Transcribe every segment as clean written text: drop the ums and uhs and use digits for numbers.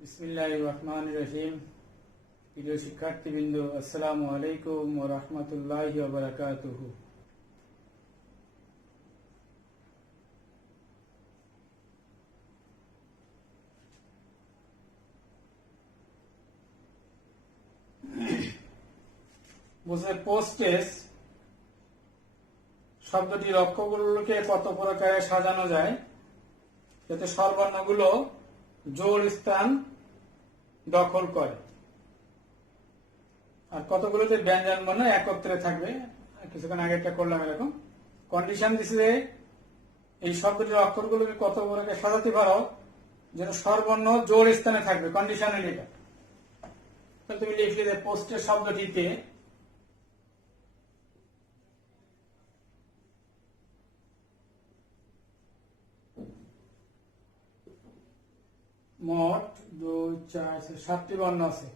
বিসমিল্লাহির রহমানির রহিম। প্রিয় শিক্ষার্থীবৃন্দ, আসসালামু আলাইকুম ওয়া রাহমাতুল্লাহি ওয়া বারাকাতুহু। বুঝে পোস্টেজ শব্দটির অক্ষরগুলোকে কত প্রকারে সাজানো যায় যাতে স্বরবর্ণগুলো জোড় স্থান দখল করে, আর কতগুলোতে ব্যঞ্জন বর্ণ একত্রে থাকবে। কিছুক্ষণ আগে একটা করলাম এরকম কন্ডিশন দিছে, এই শব্দটির অক্ষরগুলোকে কত প্রকারে সাজাতে পারো যেন স্বরবর্ণ জোড় স্থানে থাকবে। কন্ডিশনের এটা তুমি লিখলে যে পোস্টের শব্দটিতে মোট 2, 4, 7টি বর্ণ আছে।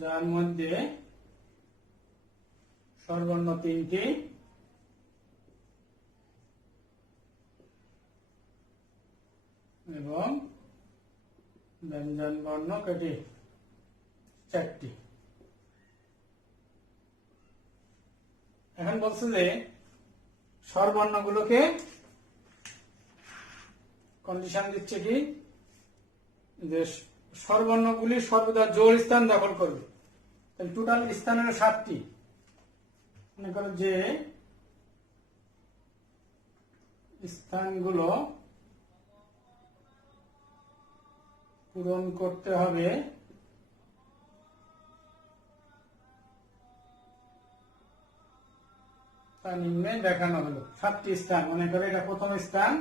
যার মধ্যে স্বরবর্ণ 3টি এবং ব্যঞ্জন বর্ণ কয়টি? 4টি। এখন বলছে যে স্বরবর্ণগুলোকে কন্ডিশন দিচ্ছে কি যে স্বরবর্ণগুলি সর্বদা জোড় স্থান দখল করবে। টোটাল স্থান হলো 7টি। মনে করো যে স্থানগুলো পূরণ করতে হবে তা নিম্নে দেখানো হলো। 7টি স্থান, মনে করো এটা প্রথম স্থান,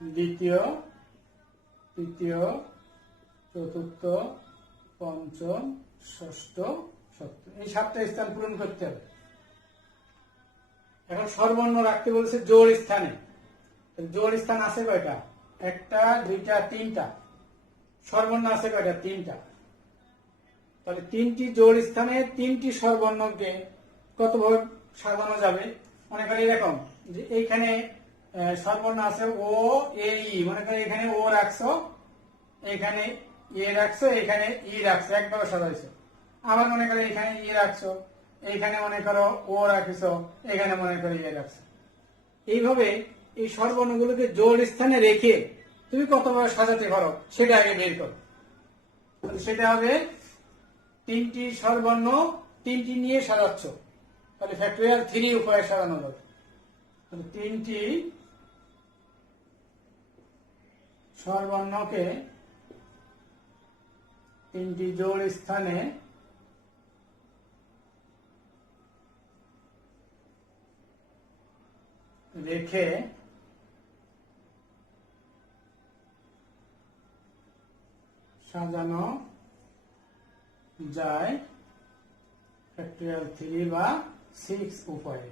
দ্বিতীয়, তৃতীয়, চতুর্থ, পঞ্চম, ষষ্ঠ, সপ্তম, এই 7টা স্থান পূরণ করতে হবে। এখন স্বরবর্ণ রাখতে বলেছে জোড় স্থানে। জোড় স্থান আছে কয়টা? 1টা, 2টা, 3টা। স্বরবর্ণ আছে কয়টা? 3টা। তাহলে 3টি জোড় স্থানে 3টি স্বরবর্ণকে কতভাবে সাজানো যাবে? মনে করি এরকম যে এইখানে স্বরবর্ণ আছে ও, এ, ই। মনে করি এখানে ও রাখছো, এখানে এ রাখছো, এখানে ই রাখছো, একভাবে সাজাইছো। আবার মনে করো এখানে ই রাখছো, এইখানে মনে করো ও রাখছো, এখানে মনে করো এ রাখছো। এইভাবে এই স্বরবর্ণগুলোকে জোড় স্থানে রেখে তুমি কতভাবে সাজাতে পারো সেটা আগে বের করো। সেটা হবে 3টি স্বরবর্ণ 3টি নিয়ে সাজাচ্ছ, তাহলে ফ্যাক্টরিয়াল 3 উপায়ে সাজানো যাবে। 3টি স্বরবর্ণকে 3টি জোড় স্থানে রেখে সাজানো যায় ফ্যাক্টরিয়াল 3 বা 6 উপায়ে।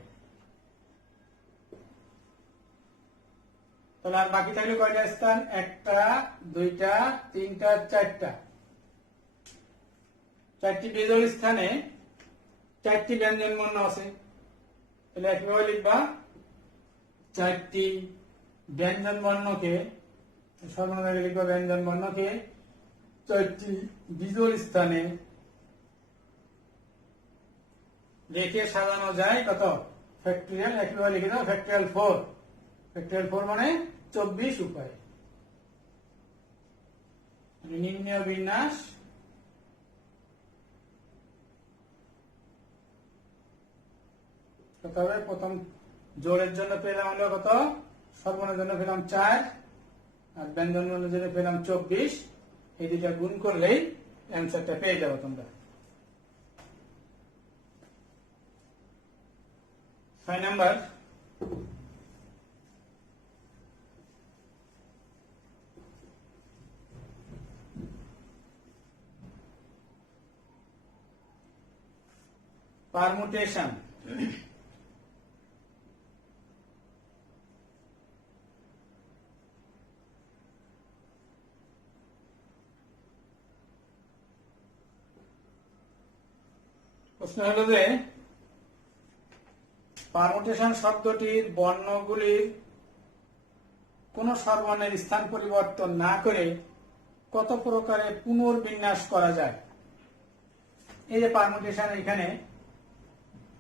তাহলে আর বাকি থাকলে কয়টা স্থান? 1টা, 2টা, 3টা, 4টা। 4টি বেজোড় স্থানে 4টি ব্যঞ্জন বর্ণ আছে। তাহলে একইভাবে লিখবা 4টি ব্যঞ্জন বর্ণকে, সর্বনামে লিখবা ব্যঞ্জন বর্ণকে 4টি বিজোড় স্থানে রেখে সাজানো যায় কত? ফ্যাক্টরিয়াল। একইভাবে লিখে দাও ফ্যাক্টরিয়াল 4। ফ্যাক্টরিয়াল 4 মানে 24 উপায়। নিম্ন বিন্যাস কত হবে? প্রথম জোড়ের জন্য পেলাম হলো কত? সর্বর্ণের জন্য পেলাম 4, আর ব্যঞ্জন বর্ণের জন্য পেলাম 24। এই দুইটা গুণ করলেই অ্যান্সারটা পেয়ে যাবো তোমরা। 6 নাম্বার, পারমুটেশন। প্রশ্ন হলো যে পারমুটেশন শব্দটির বর্ণগুলির কোন স্বরবর্ণের স্থান পরিবর্তন না করে কত প্রকারে পুনর্বিন্যাস করা যায়। এই যে পারমুটেশন, এখানে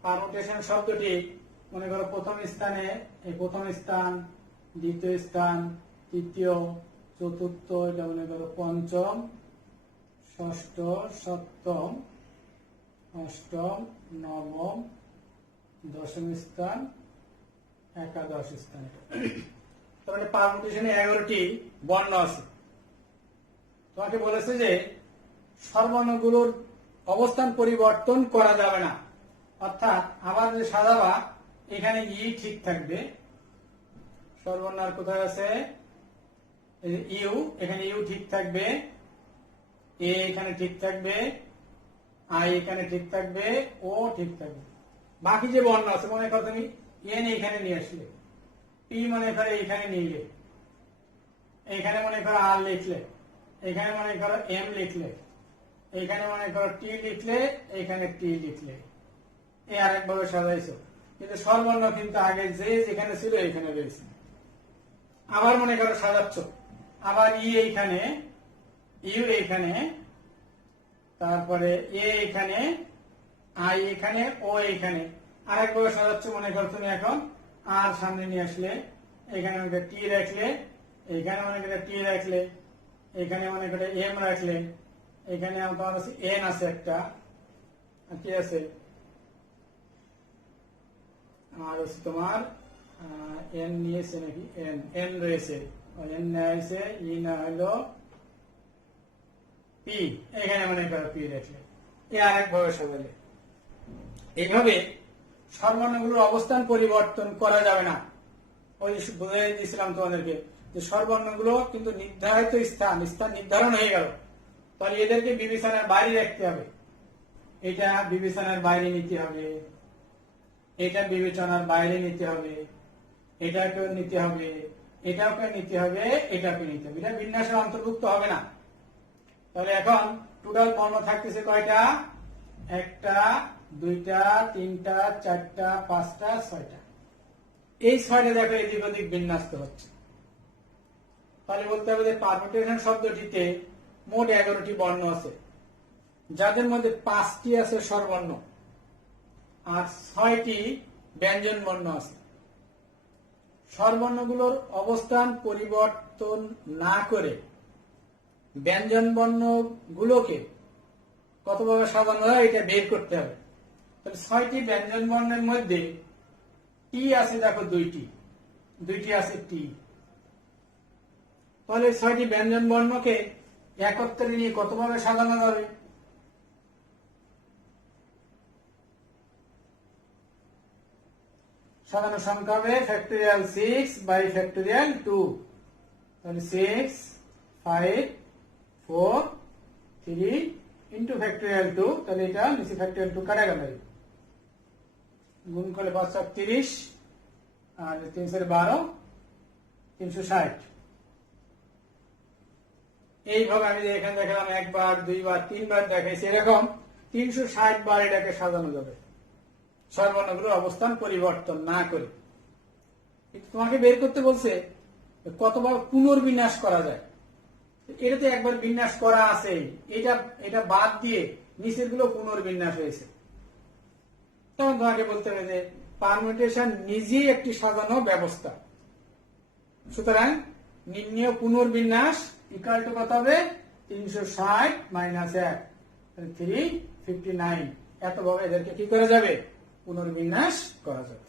পারমুটেশন শব্দটি মনে করো প্রথম স্থানে এই প্রথম স্থান, দ্বিতীয় স্থান, তৃতীয়, চতুর্থ, এটা মনে করো পঞ্চম, ষষ্ঠ, সপ্তম, অষ্টম, নবম, দশম স্থান, একাদশ স্থান। তাহলে পারমুটেশনে 11টি বর্ণ আছে। তোমাকে বলেছে যে স্বরবর্ণগুলোর অবস্থান পরিবর্তন করা যাবে না, অর্থাৎ আবার যে সাজাবা এখানে ই ঠিক থাকবে, স্বরবর্ণ আর কোথায় আছে, ইউ, এখানে ইউ ঠিক থাকবে, এ এখানে ঠিক থাকবে, আই এখানে ঠিক থাকবে, ও ঠিক থাকবে। বাকি যে বর্ণ আছে মনে করো তুমি এন এখানে নিয়ে আসলে, পি মনে করো এখানে নিলে, এখানে মনে করো আর লিখলে, এখানে মনে করো এম লিখলে, এখানে মনে করো টি লিখলে, এখানে টি লিখলে, এই আরেকভাবে সাজাইছো। কিন্তু স্বরবর্ণ কিন্তু আগে যে যেখানে ছিল এখানে রয়েছে। আবার মনে করো সাজাচ্ছ, আবার ই এইখানে, ইউ এইখানে, তারপরে এ এখানে, আই এখানে, ও এইখানে, আরেকভাবে সাজাচ্ছ। মনে করো তুমি এখন আর সামনে নিয়ে আসলে, এখানে মনে করো টি রাখলে, এখানে মনে করো টি রাখলে, এখানে মনে করো এম রাখলে, এখানে তোমার আছে এন আছে একটা, কি আছে, আর হচ্ছে তোমার এন নিয়েছে নাকি, এন এন রয়েছে, এন নিয়েছে, ই না হলো পি, এখানে মনে করো পি রাখলে, এ আরেকভাবে সাজালে। এইভাবে স্বরবর্ণগুলোর অবস্থান পরিবর্তন করা যাবে না। ওই বুঝাই দিয়েছিলাম তোমাদেরকে যে স্বরবর্ণগুলো কিন্তু নির্ধারিত স্থান নির্ধারণ হয়ে গেল, তাহলে এদেরকে বিবেচনার বাইরে রাখতে হবে। এটা বিবেচনার বাইরে নিতে হবে, এটা বিবেচনার বাইরে নিতে হবে, এটাকেও নিতে হবে, এটাকে নিতে হবে, এটাকে নিতে হবে, এটা বিন্যাসের অন্তর্ভুক্ত হবে না। তাহলে এখন টোটাল বর্ণ থাকতেছে কয়টা, একটা, দুইটা, তিনটা, চারটা, পাঁচটা, ছয়টা। এই ছয়টা দেখো এদিক ওদিক বিন্যস্ত হচ্ছে। তাহলে বলতে হবে যে পারমুটেশন শব্দটিতে মোট 11টি বর্ণ আছে, যাদের মধ্যে 5টি আছে স্বরবর্ণ আর 6টি ব্যঞ্জন বর্ণ আছে। স্বরবর্ণগুলোর অবস্থান পরিবর্তন না করে ব্যঞ্জন বর্ণগুলোকে কতভাবে সাজানো হয় এটা বের করতে হবে। তাহলে 6টি ব্যঞ্জন বর্ণের মধ্যে টি আছে দেখো দুইটি আছে টি। তাহলে 6টি ব্যঞ্জন বর্ণকে একত্রে নিয়ে কতভাবে সাজানো যাবে, সাজানো সংখ্যা হবে ফ্যাক্টোরিয়াল 6 বাই ফ্যাক্টোরিয়াল 2। তাহলে 6, 5, 4, 3 ইন্টু ফ্যাক্টোরিয়াল 2। তাহলে এটা নিচে ফ্যাক্টোরিয়াল 2 কাটা গেল, গুণ করলে 5 × 30 আর 3 × 12, 360। এইভাবে আমি এখানে দেখালাম একবার, দুইবার, তিনবার দেখাইছি, এরকম 360 বার এটাকে সাজানো যাবে স্বরবর্ণগুলোর অবস্থান পরিবর্তন না করে। তোমাকে বের করতে বলছে কতবার পুনর্বিন্যাস করা যায়। এটাতে একবার বিন্যাস করা আছে, এটা বাদ দিয়ে নিচের গুলো পুনর্বিন্যাস হয়েছে। তখন তোমাকে বলতে হবে যে পারমুটেশন নিজেই একটি সাজানো ব্যবস্থা। সুতরাং নির্ণয় পুনর্বিন্যাস ইকুয়াল টু কত হবে, 360 - 1, 359। এতভাবে এদেরকে কি করা যাবে, পুনর্বিন্যাস করা যাবে।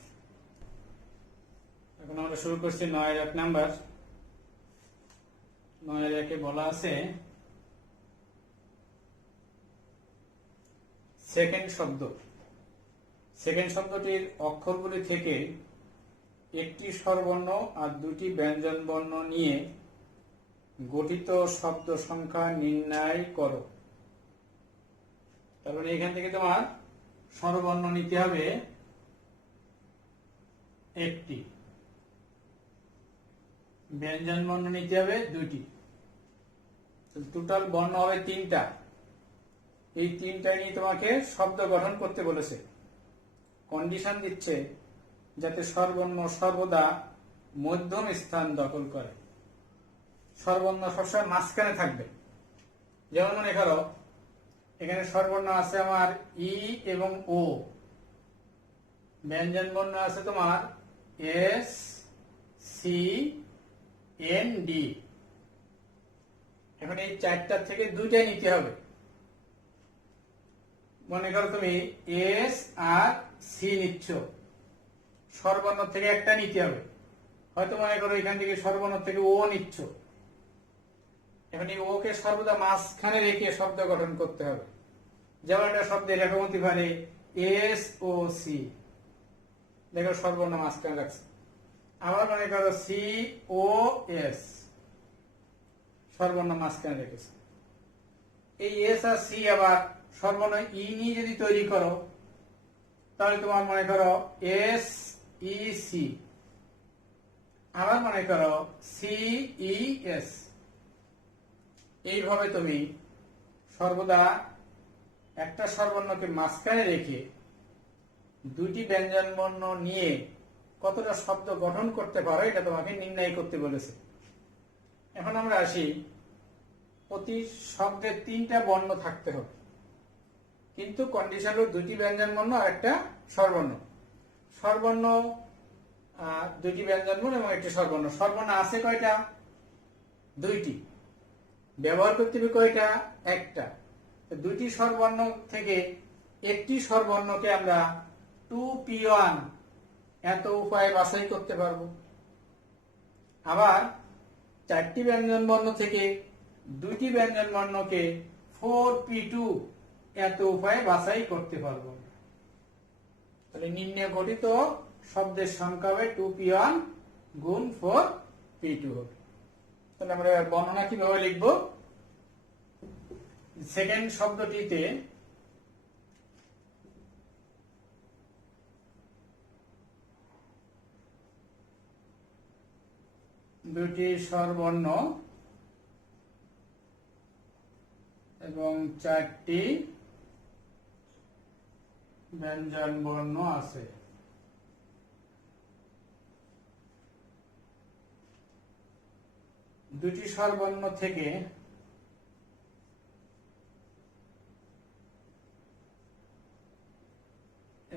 এখন আমরা শুরু করছি 9-এর 1 নাম্বার। 9-এর 1-এ বলা আছে সেকেন্ড শব্দ। সেকেন্ড শব্দটির অক্ষরগুলি থেকে একটি স্বরবর্ণ আর দুটি ব্যঞ্জন বর্ণ নিয়ে গঠিত শব্দ সংখ্যা নির্ণয় করো। তারপরে এখান থেকে তোমার স্বরবর্ণ নিতে হবে একটি, ব্যঞ্জন বর্ণ নিতে হবে দুইটি, টোটাল বর্ণ হবে 3টা। এই 3টা নিয়ে তোমাকে শব্দ গঠন করতে বলেছে। কন্ডিশন দিচ্ছে যাতে স্বরবর্ণ সর্বদা মধ্যম স্থান দখল করে। স্বরবর্ণ সবসময় মাঝখানে থাকবে। যেমন মনে করো এখানে স্বরবর্ণ আছে আমার ই এবং ও, ব্যঞ্জন বর্ণ আছে তোমার এস, সি, এন, ডি। এখন এই চারটার থেকে দুইটাই নিতে হবে। মনে করো তুমি এস আর সি নিচ্ছ, স্বরবর্ণ থেকে একটা নিতে হবে। হয়তো মনে করো এখান থেকে স্বরবর্ণ থেকে ও নিচ্ছ, এখন এই ও কে সর্বদা মাঝখানে রেখে শব্দ গঠন করতে হবে। যেমন একটা শব্দে এরকম হতে পারে এস ও সি, দেখো স্বরবর্ণ মাঝখানে রাখছে। আবার মনে করো সি ও এস, স্বরবর্ণ মাঝখানে রেখেছে। এই এস আর সি আবার স্বরবর্ণ ই নিয়ে যদি তৈরি করো, তাহলে তোমার মনে করো এস ই সি, আবার মনে করো সি ই এস। এইভাবে তুমি সর্বদা একটা স্বরবর্ণকে মাঝখানে রেখে দুইটি ব্যঞ্জন বর্ণ নিয়ে কতটা শব্দ গঠন করতে পারো এটা তোমাকে নির্ণয় করতে বলেছে। এখন আমরা আসি, প্রতি শব্দে তিনটা বর্ণ থাকতে হবে, কিন্তু কন্ডিশন হলো দুইটি ব্যঞ্জন বর্ণ আর একটা স্বরবর্ণ। স্বরবর্ণ দুইটি ব্যঞ্জন বর্ণ এবং একটি স্বরবর্ণ। স্বরবর্ণ আছে কয়টা? দুইটি। ব্যবহার করতে হবে কয়টা? একটা। দুইটি স্বরবর্ণ থেকে একটি স্বরবর্ণকে আমরা 2p1 এত উপায়ে বাছাই করতে পারবো। আবার চারটি ব্যঞ্জন বর্ণ থেকে দুইটি ব্যঞ্জন বর্ণকে 4p2 এত উপায়ে বাছাই করতে পারবো। তাহলে নিম্নে গঠিত শব্দের সংখ্যা হবে 2p1 গুণ 4p2 হবে। তাহলে আমরা বর্ণনা কিভাবে লিখব? সেকেন্ড শব্দটিতে দুটি স্বরবর্ণ এবং চারটি ব্যঞ্জন বর্ণ আছে। দুটি স্বরবর্ণ থেকে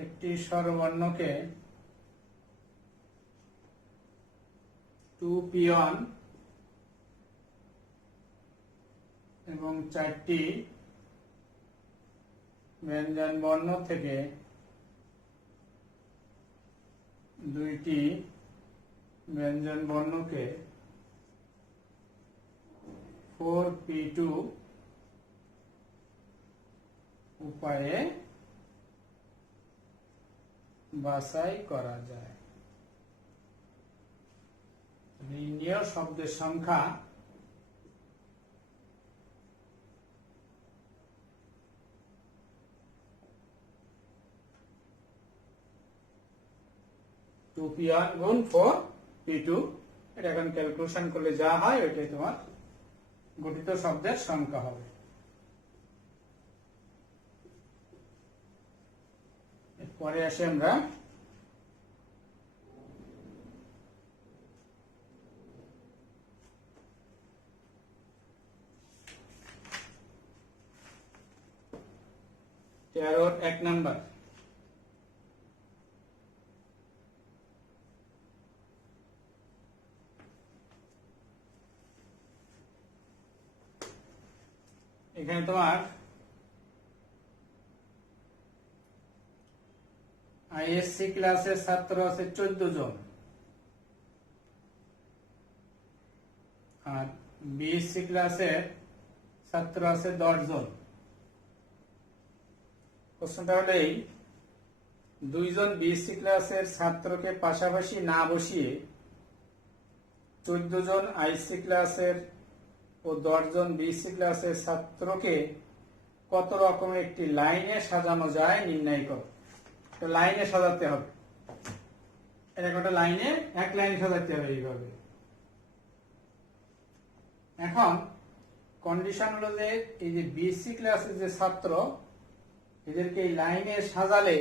একটি স্বরবর্ণকে 2p1 এবং চারটি ব্যঞ্জন বর্ণ থেকে দুইটি ব্যঞ্জন বর্ণকে 4p2 উপায়ে বাছাই করা যায়। নির্ণেয় শব্দের সংখ্যা p1 গুণ 4p2। এটা এখন ক্যালকুলেশন করলে যা হয় ওইটাই তোমার গঠিত শব্দের সংখ্যা হবে। পরে আসি আমরা তেরোর 1 নাম্বার। এখানে তোমার আইএসসি ক্লাসের ছাত্র আছে 14 জন আর বিএসসি ক্লাসের ছাত্র আছে 10 জন। প্রশ্নটা হলো এই, 2 জন বিএসসি ক্লাসের ছাত্রকে পাশাপাশি না বসিয়ে 14 জন আইএসসি ক্লাসের ও 10 জন বিএসসি ক্লাসের ছাত্রকে কত রকমের একটি লাইনে সাজানো যায় নির্ণয় করো। লাইনে সাজাতে হবে, এরকম একটা লাইনে এক লাইনে সাজাতে হবে এইভাবে। এখন কন্ডিশন হলো যে এই যে বিএসসি ক্লাসের যে ছাত্র এদেরকে এই লাইনে সাজালে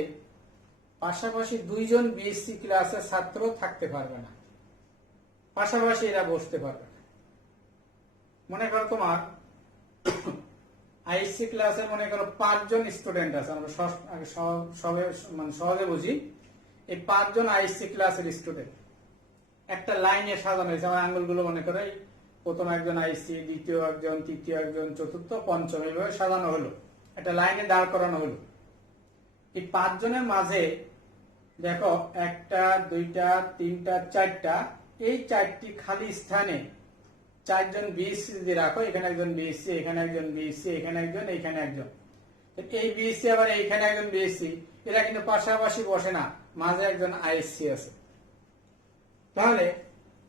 পাশাপাশি দুইজন বিএসসি ক্লাসের ছাত্র থাকতে পারবে না, পাশাপাশি এরা বসতে পারবে না। মনে করো তোমার আইএসসি ক্লাসে মনে করো 5 জন স্টুডেন্ট আছে, আমরা সহজে বুঝি। এই 5 জন আইএসসি ক্লাসের স্টুডেন্ট একটা লাইনে সাজানো হয়েছে। আমার আঙ্গুলগুলো মনে করে প্রথম একজন আইসি, দ্বিতীয় একজন, তৃতীয় একজন, চতুর্থ, পঞ্চম, এইভাবে সাজানো হলো, একটা লাইনে দাঁড় করানো হলো। এই 5 জনের মাঝে দেখো 1টা 2টা 3টা 4টা, এই 4টি খালি স্থানে 4 জন বিএসসি যদি রাখো, এখানে একজন বিএসসি, এখানে একজন বিএসসি, এখানে একজন, এইখানে একজন, এই বিএসসি আবার এইখানে একজন বিএসসি, এরা কিন্তু পাশাপাশি বসে না, মাঝে একজন আইএসসি আছে। তাহলে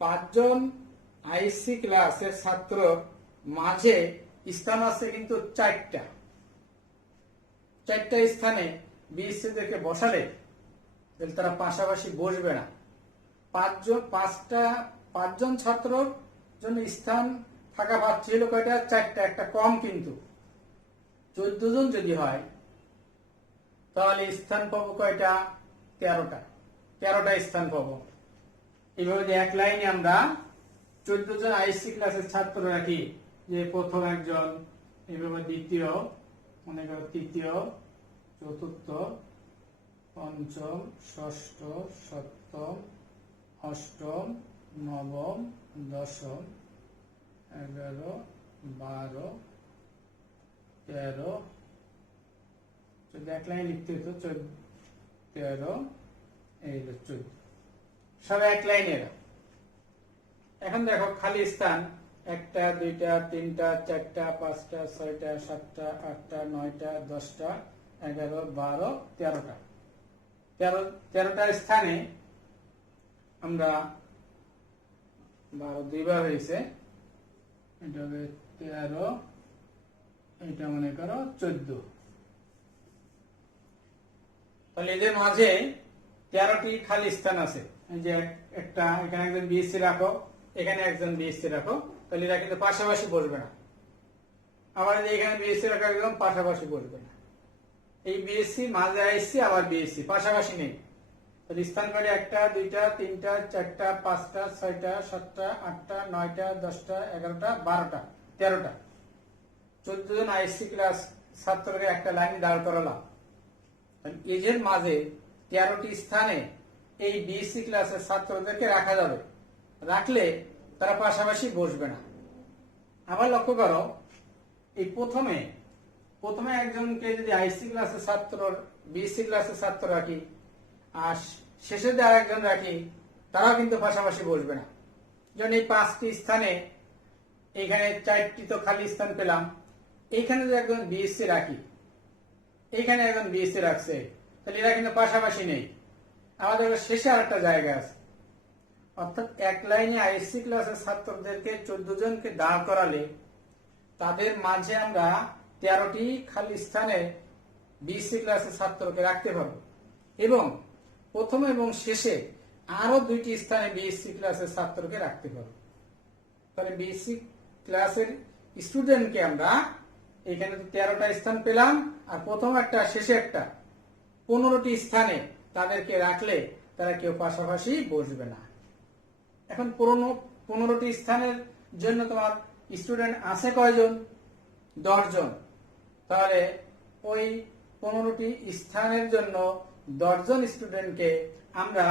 5 জন আইএসসি ক্লাসের ছাত্র মাঝে স্থান আছে কিন্তু 4টা স্থানে বিএসসি দেরকে বসালে তারা পাশাপাশি বসবে না। 5 জন ছাত্রর জন্য স্থান থাকা পাচ্ছে হলো কয়টা? 4টা, একটা কম কিন্তু। 14 জন যদি হয় তাহলে স্থান পাবো কয়টা? 13টা স্থান পাবো। এইভাবে যে এক লাইনে আমরা 14 জন আইএসসি ক্লাসের ছাত্র রাখি, যে প্রথম একজন, এইভাবে দ্বিতীয়, মনে করো তৃতীয়, চতুর্থ, পঞ্চম, ষষ্ঠ, সপ্তম, অষ্টম, নবম, দশম, 11, 12, 13, যদি এক লাইন লিখতে হতো 13, এই 14, সব এক লাইনের। এখন দেখো খালি স্থান 1টা 2টা 3টা 4টা 5টা 6টা 7টা 8টা 9টা 10টা 11, 12, 13টা 13টা স্থানে আমরা 12 দুইবার হয়েছে, এটা হবে 13, এটা মনে করো 14। তাহলে এদের মাঝে 13টি খালি স্থান আছে। এই যে একটা, এখানে একজন বিএসসি রাখো, এখানে একজন বিএসসি রাখো, তাহলে এরা কিন্তু পাশাপাশি বসবে না। আবার এখানে বিএসসি রাখা একদম পাশাপাশি বসবে না। এই বিএসসি মাঝে আইএসসি, আবার বিএসসি পাশাপাশি নেই। তাহলে স্থান করে 1টা 2টা 3টা 4টা 5টা 6টা 7টা 8টা 9টা 10টা 11টা 12টা 13টা 14 জন আইএসসি ক্লাস ছাত্রকে একটা লাইনে দাঁড় করালাম। এদের মাঝে 13টি স্থানে এই বিএসসি ক্লাসের ছাত্রদেরকে রাখা যাবে, রাখলে তারা পাশাপাশি বসবে না। আবার লক্ষ্য করো, এই প্রথমে একজনকে যদি আইসি ক্লাসের ছাত্র, বিএসসি ক্লাসের ছাত্র রাখি, আর শেষে দিয়ে আরেকজন রাখি, তারাও কিন্তু পাশাপাশি বসবে না। যেমন এই 5টি স্থানে এইখানে 4টি তো খালি স্থান পেলাম, এইখানে যদি একজন বিএসসি রাখি, এইখানে একজন বিএসসি রাখছে, তাহলে এরা কিন্তু পাশাপাশি নেই। আমাদের শেষে আরেকটা জায়গা আছে। অর্থাৎ এক লাইনে আইএসসি ক্লাসের ছাত্রদেরকে 14 জনকে দাঁড় করালে তাদের মাঝে আমরা 13টি খালি স্থানে বিএসসি ক্লাসের ছাত্রকে রাখতে পারবো, এবং প্রথম এবং শেষে আরো 2টি স্থানে বিএসসি ক্লাসের ছাত্রকে রাখতে পারবো। তাহলে বিএসসি ক্লাসের স্টুডেন্টকে আমরা এখানে তো 13টা স্থান পেলাম, আর প্রথম একটা শেষে একটা, 15টি স্থানে তাদেরকে রাখলে তারা কেউ পাশাপাশি বসবে না। এখন 15টি স্থানের জন্য তোমার স্টুডেন্ট আছে কয়জন? 10 জন। তাহলে ওই 15টি স্থানের জন্য 10 জন স্টুডেন্টকে আমরা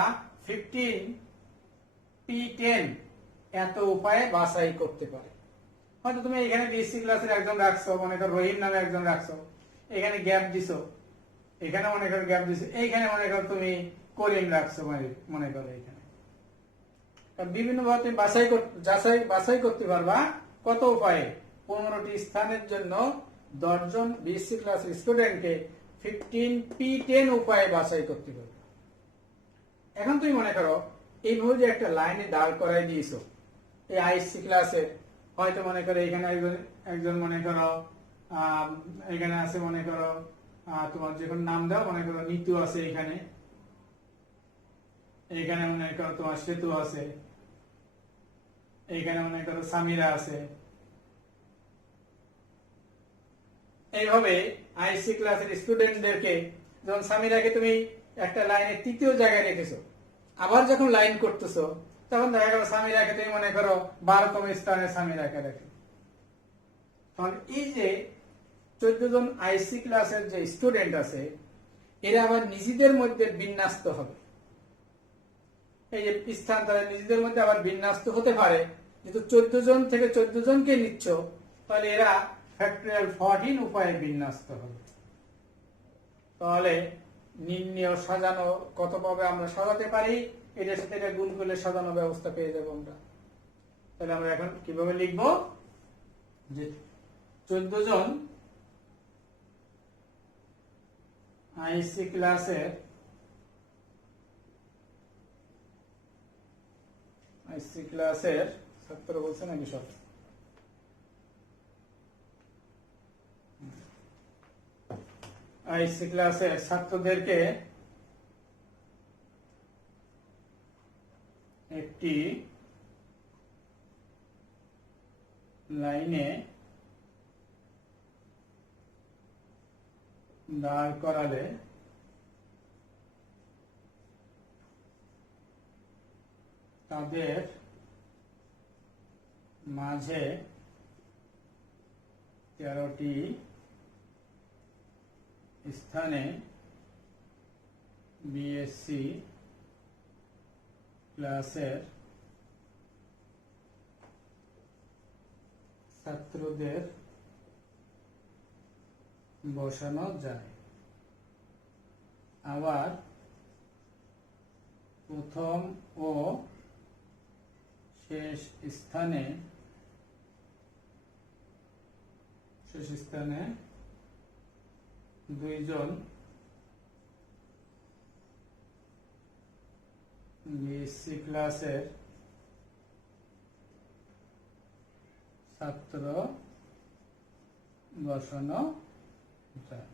15P10 এত উপায়ে বাছাই করতে পারি। হয়তো তুমি এখানে বিএসসি ক্লাসের একজন রাখছো, মনে করো রহিম নামে একজন রাখছো, এখানে গ্যাপ দিছো, এখানে মনে করো গ্যাপ দিছো, এইখানে মনে করো তুমি করিম রাখছো, মনে করো এখানে। বিভিন্ন ভাবে তুমি বাছাই করতে পারবা কত উপায়ে? 15টি স্থানের জন্য 10 জন বিএসসি ক্লাসের স্টুডেন্টকে 15P10 উপায়ে বাছাই করতে পারবে। এখন তুমি মনে করো এইভাবে যে একটা লাইনে দাঁড় করাই দিয়েছো এই আইএসসি ক্লাসে, হয়তো মনে করো এখানে একজন মনে করো এখানে আছে, মনে করো তোমার যে কোনো নাম দাও, মনে করো নিতু আছে, এইখানে মনে করো তোমার সেতু আছে, এইখানে মনে করো সামিরা আছে। এইভাবে আইসি ক্লাসের স্টুডেন্টদেরকে, যেমন সামিরাকে তুমি একটা লাইনের তৃতীয় জায়গায় রেখেছো, আবার যখন লাইন করতেছো তখন দেখা গেল স্বামী রেখে তুমি মনে করো 12তম স্থানে স্বামী রেখে রেখে, তখন এই যে 14 জন আইসি ক্লাসের যে স্টুডেন্ট আছে এরা আবার নিজেদের মধ্যে বিন্যস্ত হবে। এই যে স্থান তারা নিজেদের মধ্যে আবার বিন্যস্ত হতে পারে, যেহেতু 14 জন থেকে 14 জনকে নিচ্ছ তাহলে এরা ফ্যাক্টরিয়াল 14 উপায়ে বিন্যস্ত হবে। তাহলে নির্ণয় সাজানো কতভাবে আমরা সাজাতে পারি, এটার সাথে এটা গুণ করলে সাজানো ব্যবস্থা পেয়ে যাবো আমরা। তাহলে আমরা এখন কিভাবে লিখব যে 14 জন আইসি ক্লাসের ছাত্র বলছে নাকি সব, আইসি ক্লাসের ছাত্রদেরকে একটি লাইনে দাঁড় করালে তাদের মাঝে 13টি স্থানে বিএসসি ক্লাসের ছাত্রদের বসানো যায়। আবার প্রথম ও শেষ স্থানে দুইজন বিএসসি ক্লাসের ছাত্র বসানো যায়।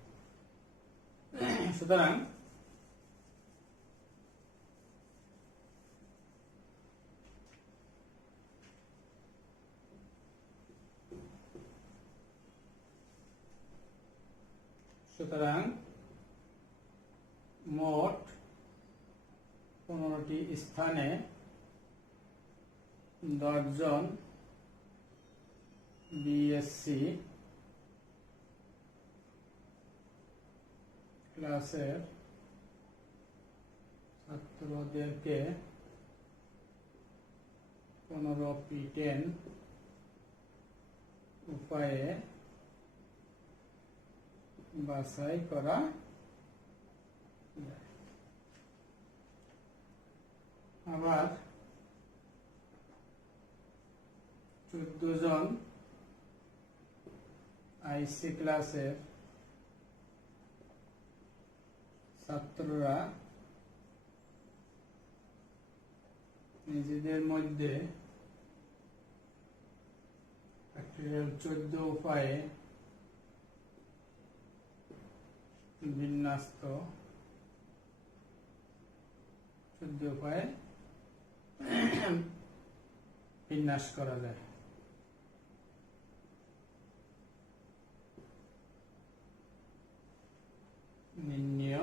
সুতরাং মোট 15টি স্থানে 10 জন বিএসসি ক্লাসের ছাত্রদেরকে 15P10 উপায়ে বাছাই করা যায়। আবার 14 জন আইসি ক্লাসের ছাত্ররা নিজেদের মধ্যে 14 উপায়ে বিন্যস্ত 14 উপায়ে বিন্যাস করা যায়। নির্ণয়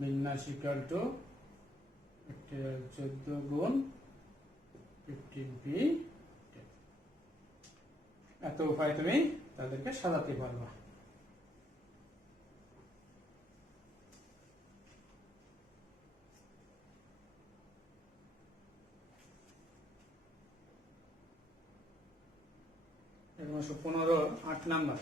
বিন্যাস ইকুয়াল টু 14 গুণ 15P, এত উপায় তুমি তাদেরকে সাজাতে পারবা। এখন 15 8 নাম্বার।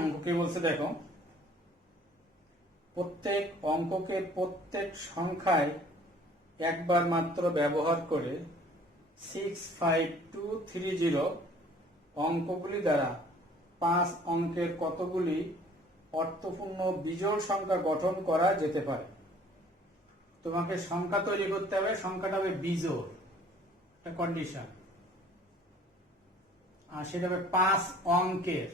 অঙ্ককে বলছে দেখো, প্রত্যেক অঙ্ককে প্রত্যেক সংখ্যায় একবার মাত্র ব্যবহার করে 65230 অঙ্কগুলি দ্বারা 5 অঙ্কের কতগুলি অর্থপূর্ণ বিজোড় সংখ্যা গঠন করা যেতে পারে। তোমাকে সংখ্যা তৈরি করতে হবে, সংখ্যাটা হবে বিজোড়, একটা কন্ডিশন, আর সেটা হবে 5 অঙ্কের।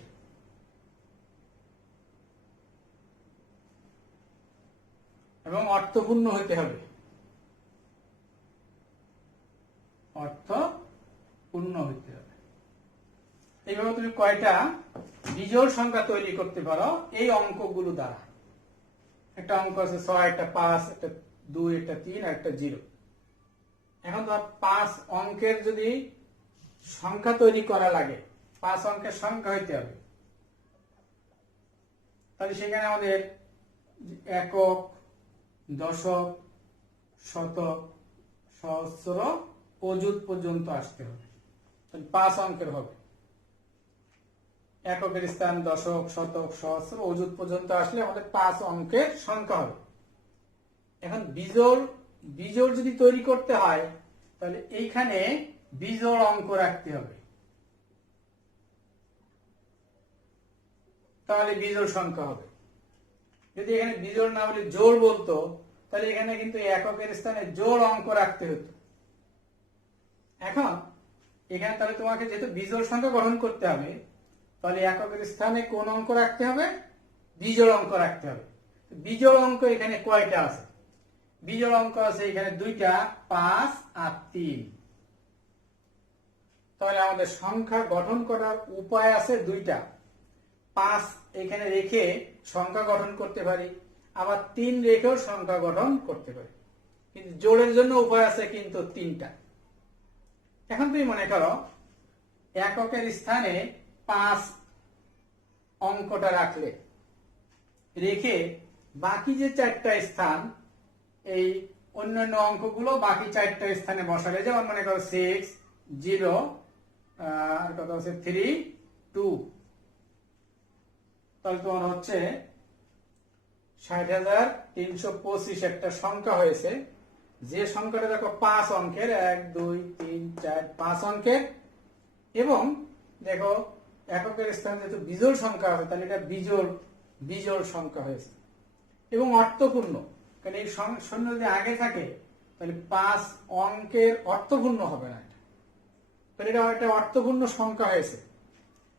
এবং অর্থপূর্ণ হইতে হবে, অর্থপূর্ণ হইতে হবে। এইভাবে তুমি কয়টা বিজোড় সংখ্যা তৈরি করতে পারো এই অঙ্কগুলো দ্বারা। একটা অঙ্ক আছে 6, একটা 5, একটা 2, একটা 3 আর একটা 0। এখন তো 5 অঙ্কের যদি সংখ্যা তৈরি করা লাগে, 5 অঙ্কের সংখ্যা হইতে হবে, তাহলে সেখানে আমাদের একক, দশক, শতক, সহস্র, অযুত পর্যন্ত আসতে হবে। 5 অঙ্কের হবে। এককের স্থান দশক, শতক, সহস্র, অযুত পর্যন্ত আসলে আমাদের 5 অঙ্কের সংখ্যা হবে। এখন বিজোড় যদি তৈরি করতে হয় তাহলে এইখানে বিজোড় অঙ্ক রাখতে হবে, তাহলে বিজোড় সংখ্যা হবে। যদি এখানে বিজোড় না বলে জোড় বলতো তাহলে এখানে কিন্তু এককের স্থানে জোড় অঙ্ক রাখতে হতো। এখন এখানে তাহলে তোমাকে যেহেতু বিজোড় সংখ্যা গঠন করতে হবে, তাহলে এককের স্থানে কোন অঙ্ক রাখতে হবে? বিজোড় অঙ্ক রাখতে হবে। বিজোড় অঙ্ক এখানে কয়টা আছে? বিজোড় অঙ্ক আছে এখানে 2টা, 5 আর 3। তাহলে আমাদের সংখ্যা গঠন করার উপায় আছে 2টা। 5 এখানে রেখে সংখ্যা গঠন করতে পারি, আবার 3 রেখেও সংখ্যা গঠন করতে পারি, কিন্তু জোড়ের জন্য উপায় আছে কিন্তু 3টা। এখন তুমি মনে করো এককের স্থানে 5 অঙ্কটা রাখলে, রেখে বাকি যে 4টা স্থান, এই অন্যান্য অঙ্কগুলো বাকি 4টা স্থানে বসালে, যেমন মনে করো 6, 0, আর কত আছে 3, 2, তাহলে তোমার হচ্ছে 60,325 একটা সংখ্যা হয়েছে। যে সংখ্যাটা দেখো 5 অঙ্কের, 1, 2, 3, 4, 5 অঙ্কের, এবং দেখো এককের স্থানে যেহেতু বিজোড় সংখ্যা আছে তাহলে এটা বিজোড় সংখ্যা হয়েছে এবং অর্থপূর্ণ। কারণ এই শূন্য যদি আগে থাকে তাহলে 5 অঙ্কের অর্থপূর্ণ হবে না, তাহলে এটা একটা অর্থপূর্ণ সংখ্যা হয়েছে।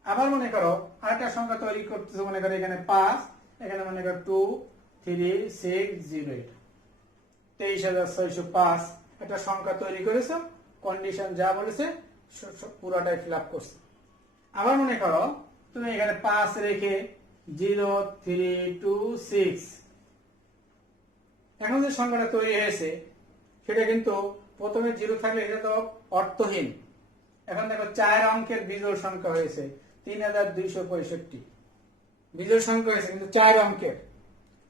আবার মনে করো আরেকটা সংখ্যা তৈরি করতেছে, মনে করো এখানে 5, এখানে মনে করো 2, 3, 6, 0, এটা 23,605 একটা সংখ্যা তৈরি করেছে, কন্ডিশন যা বলেছে পুরোটাই ফিল আপ করছে। আবার মনে করো তুমি এখানে 5 রেখে 0, 3, 2, 6, এখন যে সংখ্যাটা তৈরি হয়েছে সেটা কিন্তু প্রথমে 0 থাকলে এটা তো অর্থহীন। এখন দেখো 4 অঙ্কের বিজোড় সংখ্যা হয়েছে 3,265 বিজোড় সংখ্যা হয়েছে কিন্তু 4 অঙ্কের,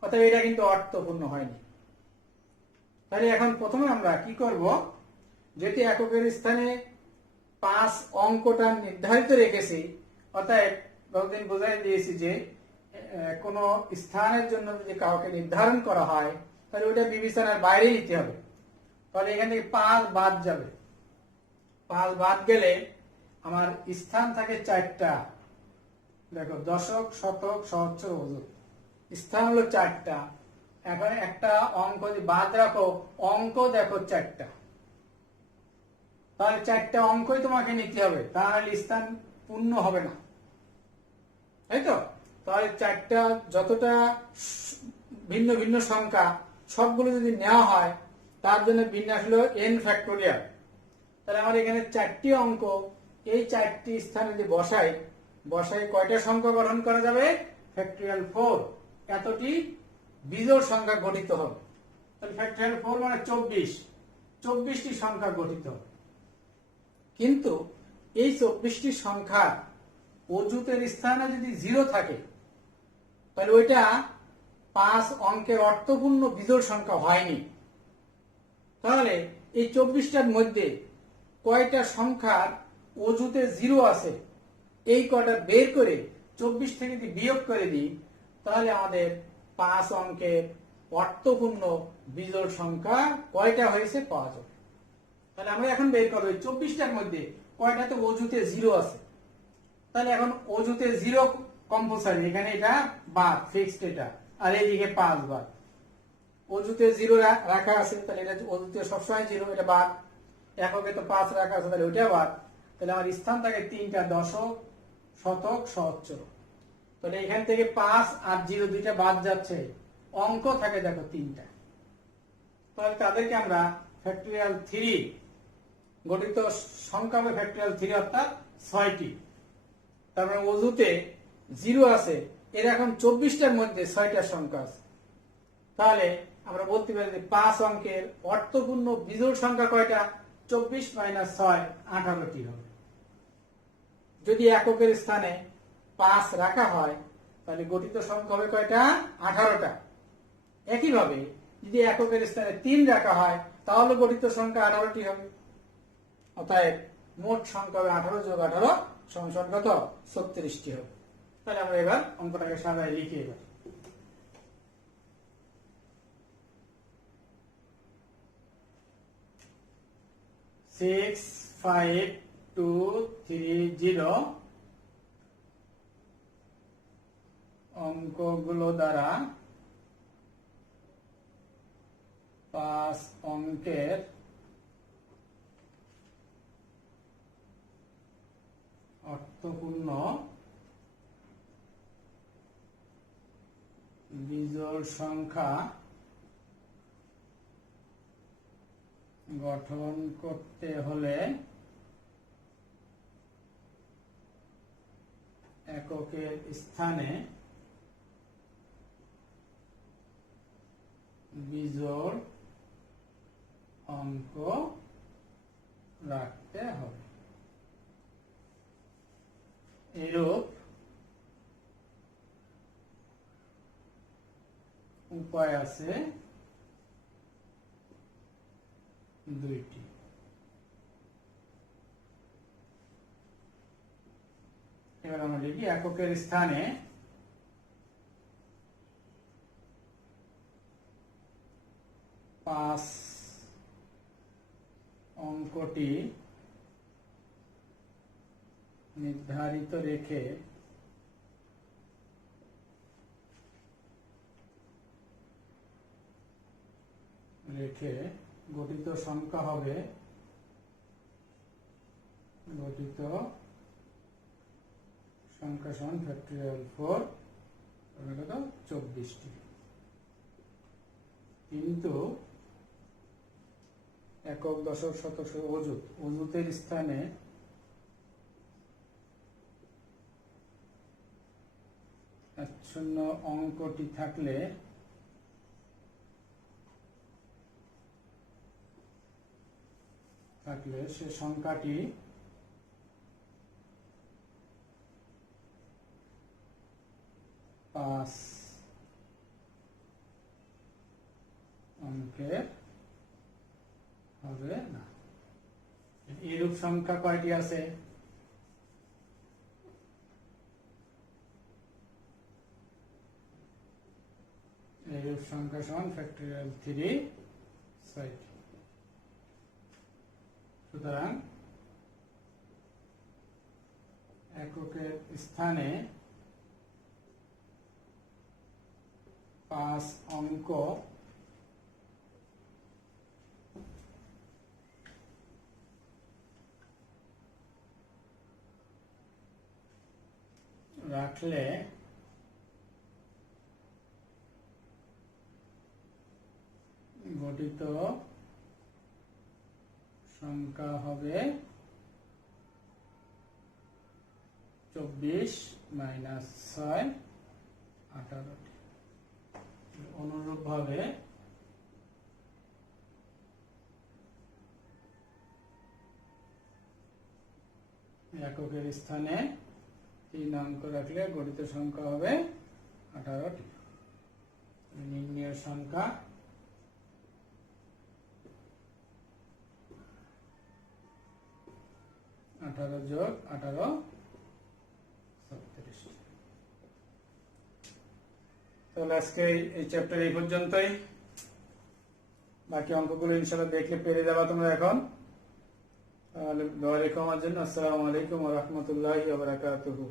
অর্থাৎ এটা কিন্তু অর্থপূর্ণ হয়নি। তাহলে এখন প্রথমে আমরা কি করব, যেটি এককের স্থানে 5 অঙ্কটা নির্ধারিত রেখেছি, অর্থাৎ বহুদিন বোঝাই দিয়েছি যে কোন স্থানের জন্য যদি কাউকে নির্ধারণ করা হয় তাহলে ওটা বিবেচনার বাইরে নিতে হবে। তাহলে এখান থেকে 5 বাদ যাবে। 5 বাদ গেলে আমার স্থান থাকে 4টা। দেখো দশক, শতক, সহস্র, অযুত, স্থান হলো 4টা। এখন একটা অঙ্ক যদি বাদ রাখো, অঙ্ক দেখো 4টা, তাহলে 4টা অঙ্কই তোমাকে নিতে হবে, তাহলে স্থান পূর্ণ হবে না, তাই তো? তাহলে 4টা যতটা ভিন্ন ভিন্ন সংখ্যা সবগুলো যদি নেওয়া হয় তার জন্য বিন্যাস হলো n ফ্যাক্টোরিয়াল। তাহলে আমার এখানে 4টি অঙ্ক, এই 4টি স্থানে যদি বসাই কয়টা সংখ্যা গঠন করা যাবে? ফ্যাক্টোরিয়াল 4, এতটি বিজোড় সংখ্যা গঠিত হবে। তাহলে ফ্যাক্টোরিয়াল 4 মানে 24টি সংখ্যা গঠিত হবে। কিন্তু এই 24টি সংখ্যা অযুতের স্থানে যদি 0 থাকে তাহলে ওইটা 5 অঙ্কের অর্থপূর্ণ বিজোড় সংখ্যা হয়নি। তাহলে এই 24টার মধ্যে কয়টা সংখ্যার অযুতে 0 আছে এই কয়টা বের করে 24 থেকে যদি বিয়োগ করে দিই তাহলে আমাদের 5 অঙ্কের অর্থপূর্ণ বিজোড় সংখ্যা কয়টা হয়েছে পাওয়া যাবে। তাহলে আমরা এখন বের করব 24টার মধ্যে কয়টাতে অযুতে 0 আছে। তাহলে এখন অজুতে 0 কম্পালসারি, এখানে এটা বাদ, ফিক্সড এটা, আর এইদিকে 5 বাদ। অজুতে 0 রাখা আছে, তাহলে এটা অজুতে সবসময় 0, এটা বাদ। এককে তো 5 রাখা আছে, তাহলে ওইটা বাদ। তাহলে আমার স্থান থাকে 3টা, দশক, শতক, সহস্র। তাহলে এখান থেকে 5 আর 0 দুইটা বাদ যাচ্ছে, অঙ্ক থাকে দেখো 3টা। তাহলে তাদেরকে আমরা ফ্যাক্টরিয়াল 3 গঠিত সংখ্যা হবে ফ্যাক্টরিয়াল 3 অর্থাৎ 6টি। তারপরে অজুতে 0 আছে, এর এখন 24টার মধ্যে 6টা সংখ্যা আছে। তাহলে আমরা বলতে পারি যে 5 অঙ্কের অর্থপূর্ণ বিজোড় সংখ্যা কয়টা? 24 - 6 18টি হবে। যদি এককের স্থানে 5 রাখা হয় তাহলে গঠিত সংখ্যা হবে কয়টা? 18টা। একইভাবে যদি এককের স্থানে 3 রাখা হয় তাহলে গঠিত সংখ্যা 18টি হবে। অতএব মোট সংখ্যা হবে 18 + 18 = কত? 36টি হবে। তাহলে আমরা এবার অঙ্কটাকে সাজায় লিখি। এবার 6 5 2 3 0 অঙ্কগুলো দ্বারা 5 অঙ্কের অর্থপূর্ণ বিজোড় সংখ্যা গঠন করতে হলে এককের স্থানে বিজোড় অঙ্ক রাখতে হবে। এরূপ উপায় আছে 2টি। এবার আমরা লিখি এককের স্থানে পাঁচ অঙ্কটি নির্ধারিত রেখে গঠিত সংখ্যা হবে গঠিত সংখ্যা সমান ফ্যাক্টরিয়াল 4 কত 24টি। কিন্তু একক, দশক, শতক, অজুতের স্থানে শূন্য অঙ্কটি থাকলে সে সংখ্যাটি পাঁচ অঙ্কের হবে না। এরূপ সংখ্যা কয়টি আছে? এরূপ সংখ্যা সমান ফ্যাক্টরিয়াল 3 6টি। সুতরাং এককের স্থানে 5 অঙ্ক রাখলে গঠিত সংখ্যা হবে 24 - 6 18টি। অনুরূপভাবে এককের স্থানে 3 অঙ্ক রাখলে গঠিত সংখ্যা হবে 18টি। নির্ণয় সংখ্যা +18 36। তাহলে আজকে এই চ্যাপ্টার এই পর্যন্তই। বাকি অঙ্কগুলো ইনশাআল্লাহ দেখলে পেরে যাবা তোমরা এখন। দোয়া রেখো আমার জন্য। আসসালামু আলাইকুম ওয়া রাহমাতুল্লাহি ওয়া বারাকাতুহু।